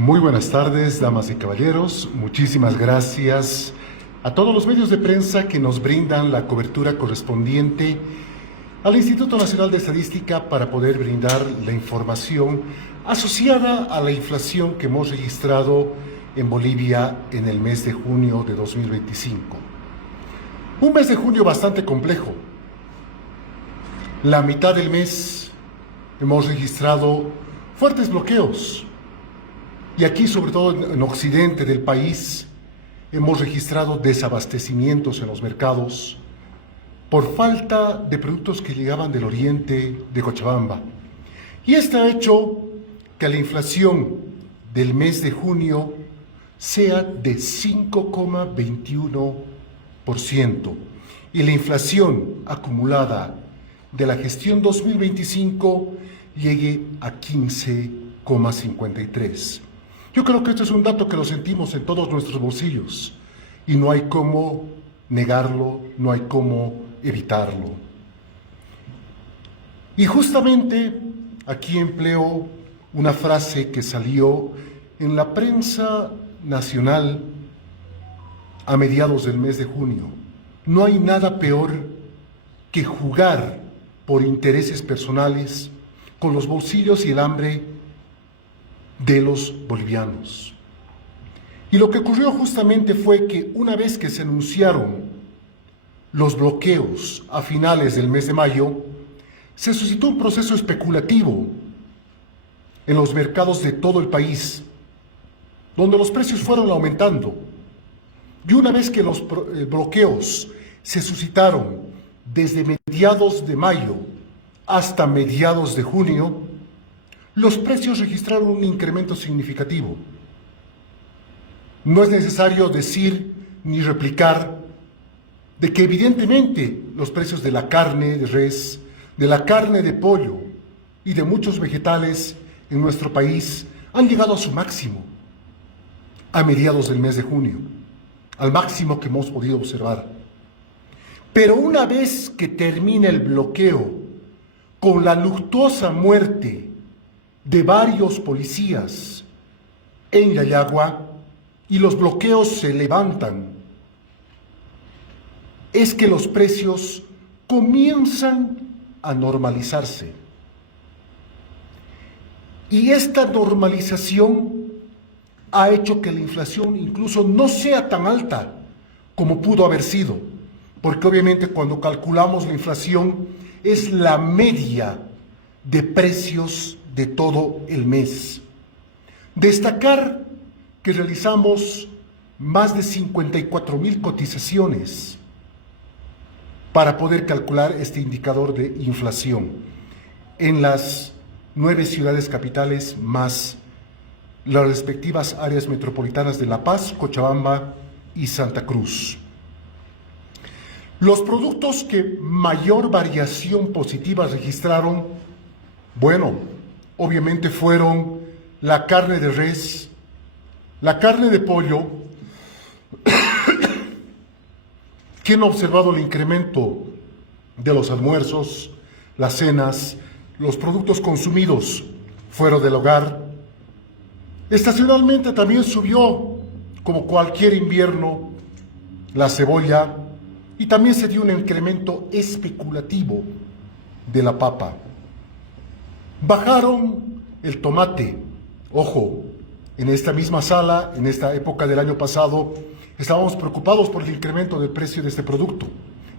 Muy buenas tardes, damas y caballeros. Muchísimas gracias a todos los medios de prensa que nos brindan la cobertura correspondiente al Instituto Nacional de Estadística para poder brindar la información asociada a la inflación que hemos registrado en Bolivia en el mes de junio de 2025. Un mes de junio bastante complejo. La mitad del mes hemos registrado fuertes bloqueos. Y aquí, sobre todo en occidente del país, hemos registrado desabastecimientos en los mercados por falta de productos que llegaban del oriente de Cochabamba. Y esto ha hecho que la inflación del mes de junio sea de 5,21% y la inflación acumulada de la gestión 2025 llegue a 15,53%. Yo creo que esto es un dato que lo sentimos en todos nuestros bolsillos y no hay cómo negarlo, no hay cómo evitarlo. Y justamente aquí empleo una frase que salió en la prensa nacional a mediados del mes de junio. No hay nada peor que jugar por intereses personales con los bolsillos y el hambre de los bolivianos. Y lo que ocurrió justamente fue que una vez que se anunciaron los bloqueos a finales del mes de mayo, se suscitó un proceso especulativo en los mercados de todo el país, donde los precios fueron aumentando. Y una vez que los bloqueos se suscitaron desde mediados de mayo hasta mediados de junio, los precios registraron un incremento significativo. No es necesario decir ni replicar de que evidentemente los precios de la carne de res, de la carne de pollo y de muchos vegetales en nuestro país han llegado a su máximo a mediados del mes de junio, al máximo que hemos podido observar. Pero una vez que termina el bloqueo con la luctuosa muerte de varios policías en Yayagua y los bloqueos se levantan, es que los precios comienzan a normalizarse. Y esta normalización ha hecho que la inflación incluso no sea tan alta como pudo haber sido, porque obviamente cuando calculamos la inflación es la media de precios de todo el mes. Destacar que realizamos más de 54,000 cotizaciones para poder calcular este indicador de inflación en las 9 ciudades capitales más las respectivas áreas metropolitanas de La Paz, Cochabamba y Santa Cruz. Los productos que mayor variación positiva registraron, obviamente fueron la carne de res, la carne de pollo, que han observado el incremento de los almuerzos, las cenas, los productos consumidos fuera del hogar. Estacionalmente también subió, como cualquier invierno, la cebolla y también se dio un incremento especulativo de la papa. Bajaron el tomate. Ojo, en esta misma sala, en esta época del año pasado, estábamos preocupados por el incremento del precio de este producto.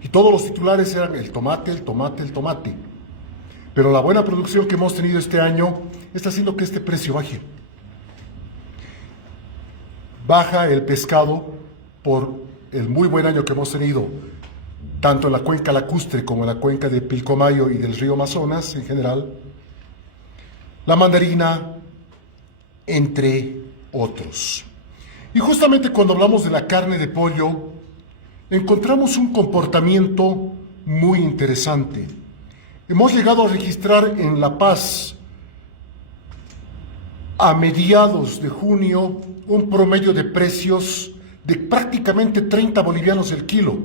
Y todos los titulares eran el tomate, el tomate, el tomate. Pero la buena producción que hemos tenido este año está haciendo que este precio baje. Baja el pescado por el muy buen año que hemos tenido, tanto en la cuenca lacustre como en la cuenca de Pilcomayo y del río Amazonas en general. La mandarina, entre otros. Y justamente cuando hablamos de la carne de pollo, encontramos un comportamiento muy interesante. Hemos llegado a registrar en La Paz, a mediados de junio, un promedio de precios de prácticamente 30 bolivianos el kilo,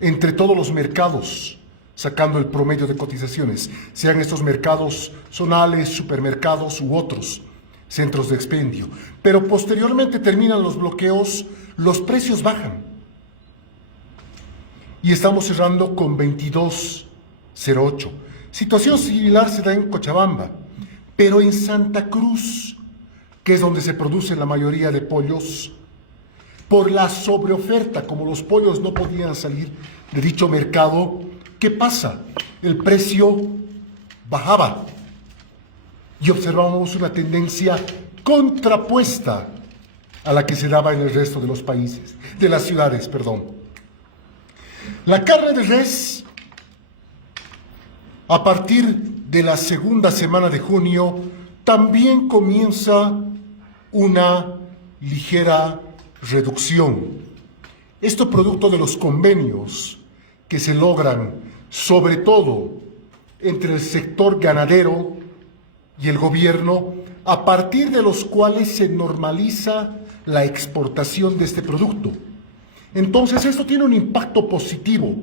entre todos los mercados, sacando el promedio de cotizaciones, sean estos mercados zonales, supermercados u otros. centros de expendio. Pero posteriormente terminan los bloqueos, los precios bajan. Y estamos cerrando con 22.08. Situación similar se da en Cochabamba, pero en Santa Cruz, que es donde se produce la mayoría de pollos, por la sobreoferta, como los pollos no podían salir de dicho mercado, ¿qué pasa? El precio bajaba y observamos una tendencia contrapuesta a la que se daba en el resto de los países, de las ciudades, perdón. La carne de res, a partir de la segunda semana de junio, también comienza una ligera reducción. Esto producto de los convenios que se logran, sobre todo entre el sector ganadero y el gobierno, a partir de los cuales se normaliza la exportación de este producto. Entonces, esto tiene un impacto positivo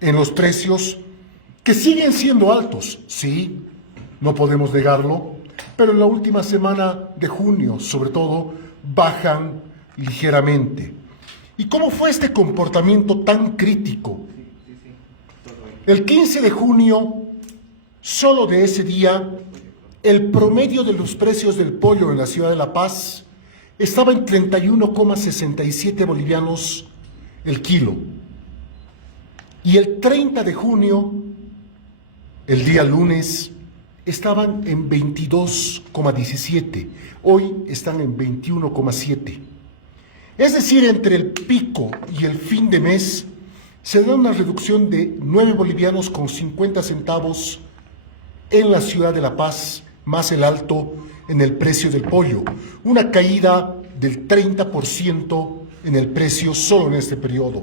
en los precios, que siguen siendo altos, sí, no podemos negarlo, pero en la última semana de junio, sobre todo, bajan ligeramente. ¿Y cómo fue este comportamiento tan crítico? El 15 de junio, solo de ese día, el promedio de los precios del pollo en la ciudad de La Paz estaba en 31,67 bolivianos el kilo. Y el 30 de junio, el día lunes, estaban en 22,17. Hoy están en 21,7. Es decir, entre el pico y el fin de mes se da una reducción de 9 bolivianos con 50 centavos en la ciudad de La Paz, más el alto en el precio del pollo. Una caída del 30% en el precio solo en este periodo.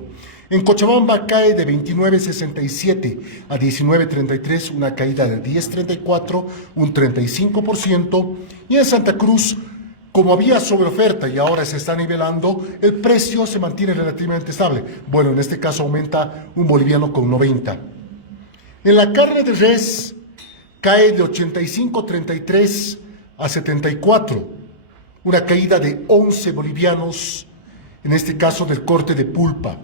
En Cochabamba cae de 29.67 a 19.33, una caída de 10.34, un 35%. Y en Santa Cruz, como había sobreoferta y ahora se está nivelando, el precio se mantiene relativamente estable. Bueno, en este caso aumenta un boliviano con 90. En la carne de res cae de 85.33 a 74, una caída de 11 bolivianos, en este caso del corte de pulpa.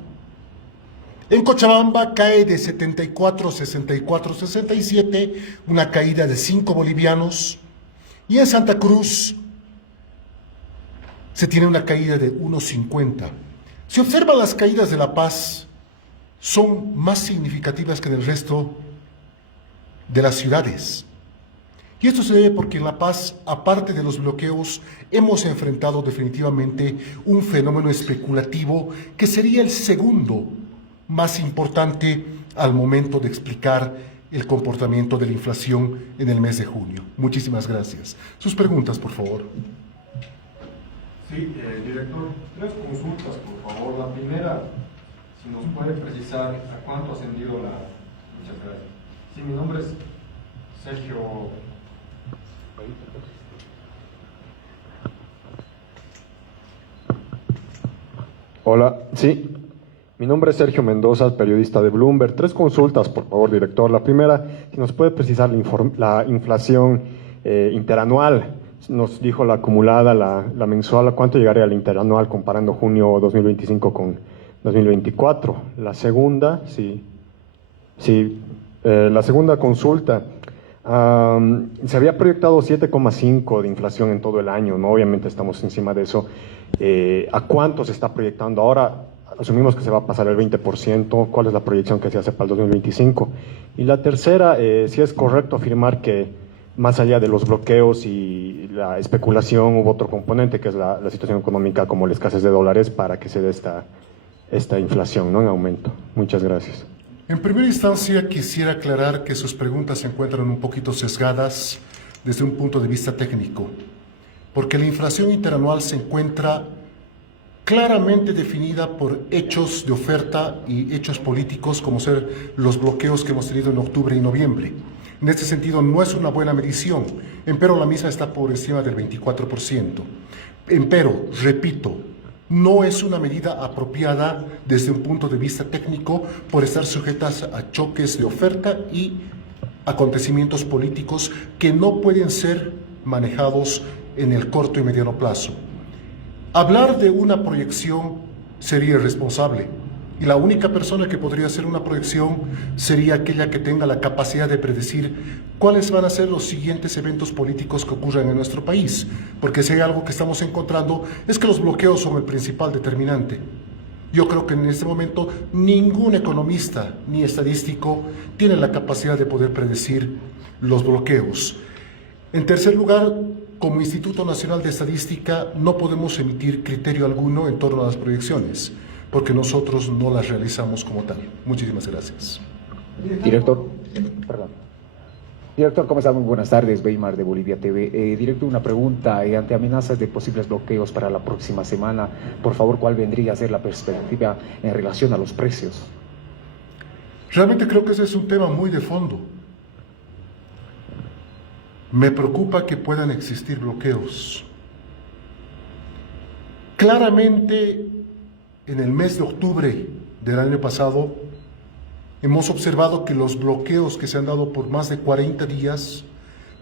En Cochabamba cae de 74 a 64.67, una caída de 5 bolivianos. Y en Santa Cruz se tiene una caída de 1.50. Si observan, las caídas de La Paz son más significativas que en el resto de las ciudades. Y esto se debe porque en La Paz, aparte de los bloqueos, hemos enfrentado definitivamente un fenómeno especulativo que sería el segundo más importante al momento de explicar el comportamiento de la inflación en el mes de junio. Muchísimas gracias. Sus preguntas, por favor. Sí, director, 3 consultas, por favor. La primera, si nos puede precisar a cuánto ha ascendido la... Muchas gracias. Sí, mi nombre es Sergio... Hola, sí. Mi nombre es Sergio Mendoza, periodista de Bloomberg. 3 consultas, por favor, director. La primera, si nos puede precisar la inflación interanual. Nos dijo la acumulada, la mensual. ¿A cuánto llegaría la interanual comparando junio 2025 con 2024? La segunda, la segunda consulta. Se había proyectado 7,5 de inflación en todo el año, ¿no? Obviamente estamos encima de eso. ¿A cuánto se está proyectando ahora? Asumimos que se va a pasar el 20%. ¿Cuál es la proyección que se hace para el 2025? Y la tercera, si es correcto afirmar que más allá de los bloqueos y la especulación hubo otro componente, que es la situación económica, como la escasez de dólares, para que se dé esta inflación, ¿no?, en aumento. Muchas gracias. En primera instancia, quisiera aclarar que sus preguntas se encuentran un poquito sesgadas desde un punto de vista técnico, porque la inflación interanual se encuentra claramente definida por hechos de oferta y hechos políticos, como ser los bloqueos que hemos tenido en octubre y noviembre. En este sentido, no es una buena medición, empero la misma está por encima del 24%. Empero, repito, no es una medida apropiada desde un punto de vista técnico por estar sujetas a choques de oferta y acontecimientos políticos que no pueden ser manejados en el corto y mediano plazo. Hablar de una proyección sería irresponsable, y la única persona que podría hacer una proyección sería aquella que tenga la capacidad de predecir cuáles van a ser los siguientes eventos políticos que ocurran en nuestro país, porque si hay algo que estamos encontrando es que los bloqueos son el principal determinante. Yo creo que en este momento ningún economista ni estadístico tiene la capacidad de poder predecir los bloqueos. En tercer lugar, como Instituto Nacional de Estadística no podemos emitir criterio alguno en torno a las proyecciones, porque nosotros no las realizamos como tal. Muchísimas gracias. Director, perdón. Director, ¿cómo está? Muy buenas tardes, Weimar de Bolivia TV. Director, una pregunta. Ante amenazas de posibles bloqueos para la próxima semana, por favor, ¿cuál vendría a ser la perspectiva en relación a los precios? Realmente creo que ese es un tema muy de fondo. Me preocupa que puedan existir bloqueos. Claramente, en el mes de octubre del año pasado, hemos observado que los bloqueos que se han dado por más de 40 días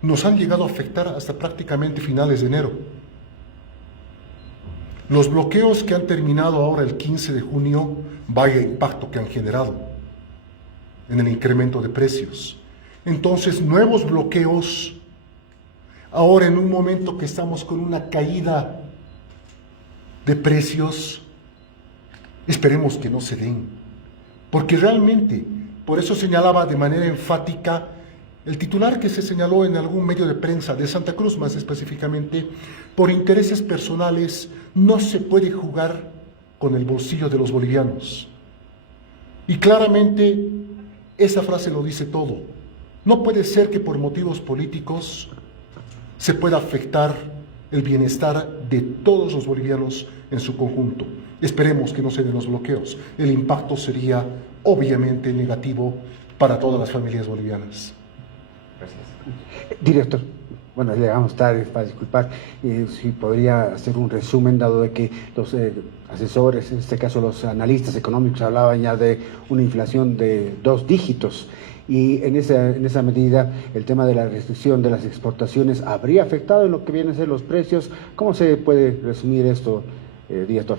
nos han llegado a afectar hasta prácticamente finales de enero. Los bloqueos que han terminado ahora el 15 de junio, vaya impacto que han generado en el incremento de precios. Entonces, nuevos bloqueos, ahora en un momento que estamos con una caída de precios, esperemos que no se den, porque realmente, por eso señalaba de manera enfática el titular que se señaló en algún medio de prensa de Santa Cruz, más específicamente, por intereses personales no se puede jugar con el bolsillo de los bolivianos. Y claramente esa frase lo dice todo. No puede ser que por motivos políticos se pueda afectar el bienestar de todos los bolivianos en su conjunto. Esperemos que no se den los bloqueos. El impacto sería obviamente negativo para todas las familias bolivianas. Gracias. Director, bueno, llegamos tarde, para disculpar, si podría hacer un resumen, dado de que los asesores, en este caso los analistas económicos, hablaban ya de una inflación de 2 dígitos, y en esa medida el tema de la restricción de las exportaciones habría afectado en lo que vienen a ser los precios. ¿Cómo se puede resumir esto, director?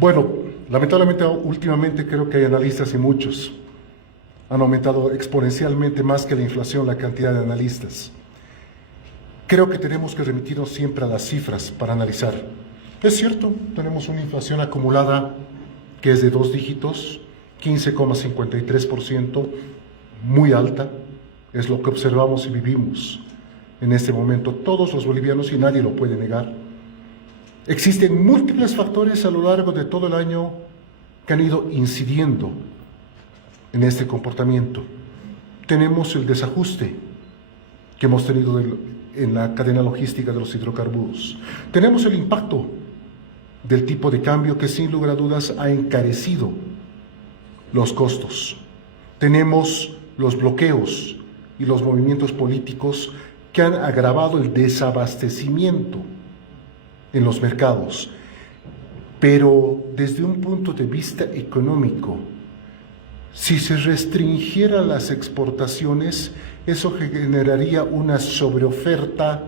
Bueno, lamentablemente últimamente creo que hay analistas y muchos han aumentado exponencialmente más que la inflación la cantidad de analistas. Creo que tenemos que remitirnos siempre a las cifras para analizar. Es cierto, tenemos una inflación acumulada que es de 2 dígitos, 15,53%, muy alta, es lo que observamos y vivimos en este momento todos los bolivianos y nadie lo puede negar. Existen múltiples factores a lo largo de todo el año que han ido incidiendo en este comportamiento. Tenemos el desajuste que hemos tenido en la cadena logística de los hidrocarburos. Tenemos el impacto del tipo de cambio que sin lugar a dudas ha encarecido los costos. Tenemos los bloqueos y los movimientos políticos que han agravado el desabastecimiento en los mercados. Pero desde un punto de vista económico, si se restringieran las exportaciones, eso generaría una sobreoferta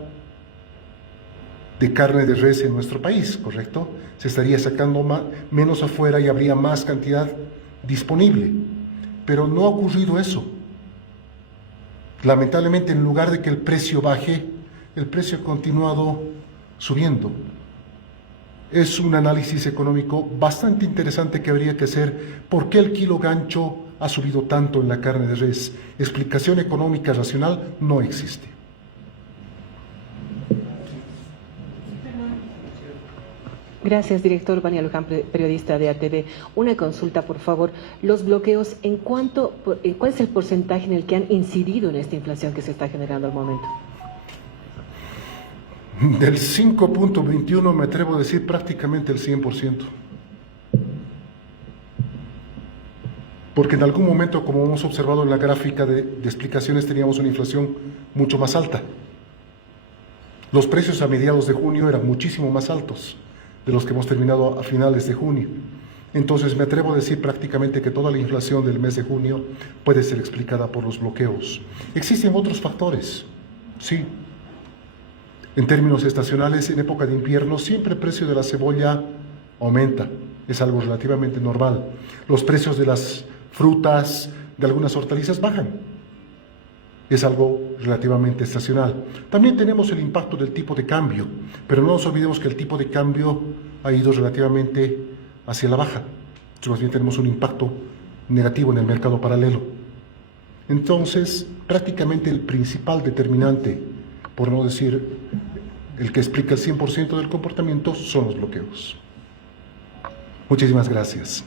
de carne de res en nuestro país, ¿correcto? Se estaría sacando menos afuera y habría más cantidad disponible. Pero no ha ocurrido eso. Lamentablemente, en lugar de que el precio baje, el precio ha continuado subiendo. Es un análisis económico bastante interesante que habría que hacer. ¿Por qué el kilo gancho ha subido tanto en la carne de res? Explicación económica racional no existe. Gracias, director. Vania Luján, periodista de ATV. Una consulta, por favor. Los bloqueos, ¿cuál es el porcentaje en el que han incidido en esta inflación que se está generando al momento? Del 5.21 me atrevo a decir prácticamente el 100%. Porque en algún momento, como hemos observado en la gráfica de explicaciones, teníamos una inflación mucho más alta. Los precios a mediados de junio eran muchísimo más altos de los que hemos terminado a finales de junio. Entonces me atrevo a decir prácticamente que toda la inflación del mes de junio puede ser explicada por los bloqueos. Existen otros factores. Sí. En términos estacionales, en época de invierno, siempre el precio de la cebolla aumenta. Es algo relativamente normal. Los precios de las frutas, de algunas hortalizas bajan. Es algo relativamente estacional. También tenemos el impacto del tipo de cambio, pero no nos olvidemos que el tipo de cambio ha ido relativamente hacia la baja. Entonces, más bien tenemos un impacto negativo en el mercado paralelo. Entonces, prácticamente el principal determinante, por no decir el que explica el 100% del comportamiento, son los bloqueos. Muchísimas gracias.